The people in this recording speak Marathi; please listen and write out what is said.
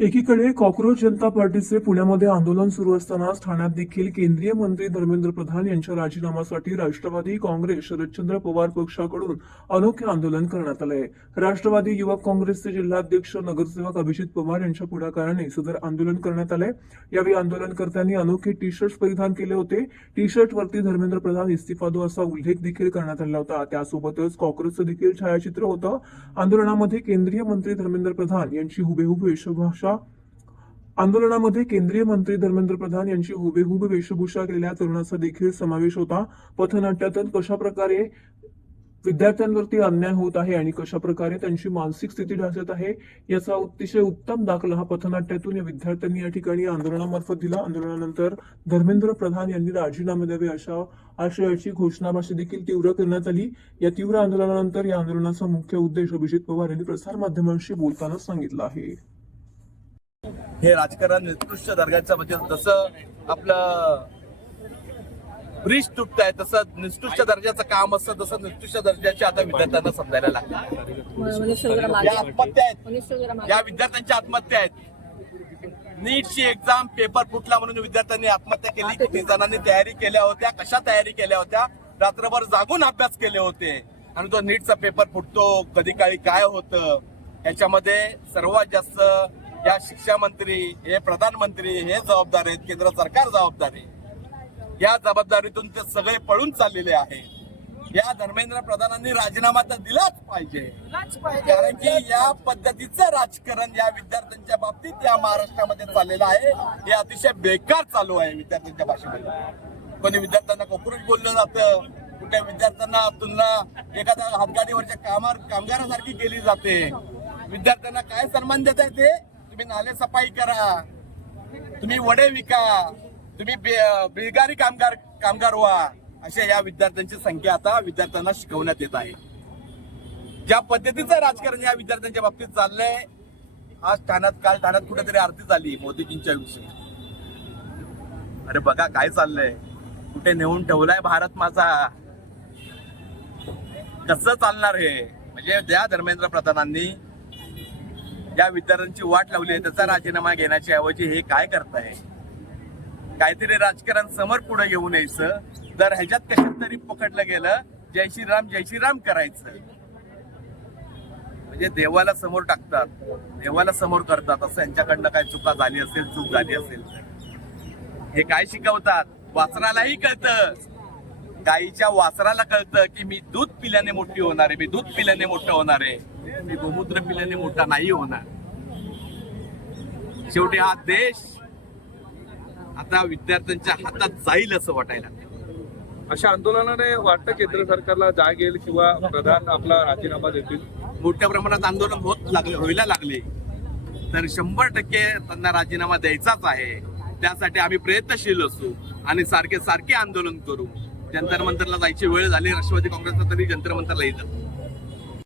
एकीकडे कॉक्रोच जनता पार्टीचे पुण्यामध्ये आंदोलन सुरू असतानाच ठाण्यात देखील केंद्रीय मंत्री धर्मेंद्र प्रधान यांच्या राजीनाम्यासाठी राष्ट्रवादी काँग्रेस शरदचंद्र पवार पक्षाकडून अनोखे आंदोलन करण्यात आले आहे. राष्ट्रवादी युवक काँग्रेसचे जिल्हाध्यक्ष नगरसेवक अभिजित पवार यांच्या पुढाकाराने सदर आंदोलन करण्यात आले. यावेळी आंदोलनकर्त्यांनी अनोखे टी शर्ट्स परिधान केले होते. टी शर्टवरती धर्मेंद्र प्रधान इस्तीफा दो असा उल्लेख देखील करण्यात आला होता. त्यासोबतच कॉक्रोचचं देखील छायाचित्र होतं. आंदोलनामध्ये केंद्रीय मंत्री धर्मेंद्र प्रधान यांची हुबेहूब वेशभूषा केलेल्या तरुणाचा देखील समावेश होता. पथनाट्यातून कशा प्रकारे विद्यार्थ्यांवरती अन्याय होत आहे आणि कशा प्रकारे त्यांची मानसिक स्थिती ढासळत आहे याचा अतिशय उत्तम दाखला हा पथनाट्यातून या विद्यार्थ्यांनी या ठिकाणी आंदोलनामार्फत दिला. आंदोलनानंतर धर्मेंद्र प्रधान यांनी राजीनामे द्यावे अशा आशयाची घोषणाबाजी देखील तीव्र करण्यात आली. या तीव्र आंदोलनानंतर या आंदोलनाचा मुख्य उद्देश अभिजित पवार यांनी प्रसारमाध्यमांशी बोलताना सांगितलं आहे. हे राजकारण निकृष्ट दर्जाचं म्हणजे जसं आपलं ब्रिज तुटत आहे तसं निकृष्ट दर्जाचं काम असतं तसं निकृष्ट दर्जाचे आता विद्यार्थ्यांना समजायला लागतात. या विद्यार्थ्यांच्या आत्महत्या आहेत. नीटची एक्झाम पेपर फुटला म्हणून विद्यार्थ्यांनी आत्महत्या केली. किती जणांनी तयारी केल्या होत्या, कशा तयारी केल्या होत्या, रात्रभर जागून अभ्यास केले होते आणि तो नीटचा पेपर फुटतो कधी काळी काय होतं याच्यामध्ये सर्वात जास्त या शिक्षा मंत्री, हे प्रधानमंत्री हे जबाबदार आहेत, केंद्र सरकार जबाबदार आहे. या जबाबदारीतून ते सगळे पळून चाललेले आहेत. या धर्मेंद्र प्रधानांनी राजीनामा तर दिलाच पाहिजे, कारण की या पद्धतीचं राजकारण या विद्यार्थ्यांच्या बाबतीत या महाराष्ट्रामध्ये चाललेलं आहे. हे अतिशय बेकार चालू आहे. विद्यार्थ्यांच्या भाषेमध्ये कोणी विद्यार्थ्यांना कॉक्रोच बोललं जातं, कुठल्या विद्यार्थ्यांना तुलना एखाद्या हातगाडीवरच्या कामगारासारखी केली जाते. विद्यार्थ्यांना काय सन्मान देत आहे ते? तुम्ही नाले सफाई करा, तुम्ही वडे विका, तुम्ही बेगारी कामगार व्हा, अशा या विद्यार्थ्यांची संख्या आता विद्यार्थ्यांना शिकवण्यात येत आहे. ज्या पद्धतीचं राजकारण या विद्यार्थ्यांच्या बाबतीत चाललंय, आज काल ठाण्यात कुठेतरी आरती झाली मोदीजींच्या विषयी. अरे बघा काय चाललंय, कुठे नेऊन ठेवलाय भारत माझा, कसं चालणार हे? म्हणजे त्या धर्मेंद्र प्रधानांनी या विद्यार्थ्यांची वाट लावली आहे, त्याचा राजीनामा घेण्याच्या ऐवजी हे काय करताय? काहीतरी राजकारण समोर पुढे घेऊन यायचं. जर ह्याच्यात कशात तरी पकडलं गेलं, जय श्रीराम करायचं, म्हणजे देवाला समोर टाकतात, देवाला समोर करतात. असं यांच्याकडनं काय चूक झाली असेल हे काय शिकवतात? वासरालाही कळतं, गाईच्या वासराला कळतं की मी दूध पिल्याने मोठी होणार आहे, मी दूध पिल्याने मोठं होणार आहे, मी गोमूत्र पिल्याने मोठा नाही होणार. शेवटी हा देश आता विद्यार्थ्यांच्या हातात जाईल असं वाटायला. अशा आंदोलनाने वाटतं केंद्र सरकारला जाग येईल किंवा प्रधान आपला राजीनामा देतील. मोठ्या प्रमाणात आंदोलन व्हायला लागले तर 100% त्यांना राजीनामा द्यायचाच आहे. त्यासाठी आम्ही प्रयत्नशील असू आणि सारखे आंदोलन करू. जंतर मंतरला जायची वेळ झाली, राष्ट्रवादी काँग्रेसला तरी जंतर मंतरला येतं.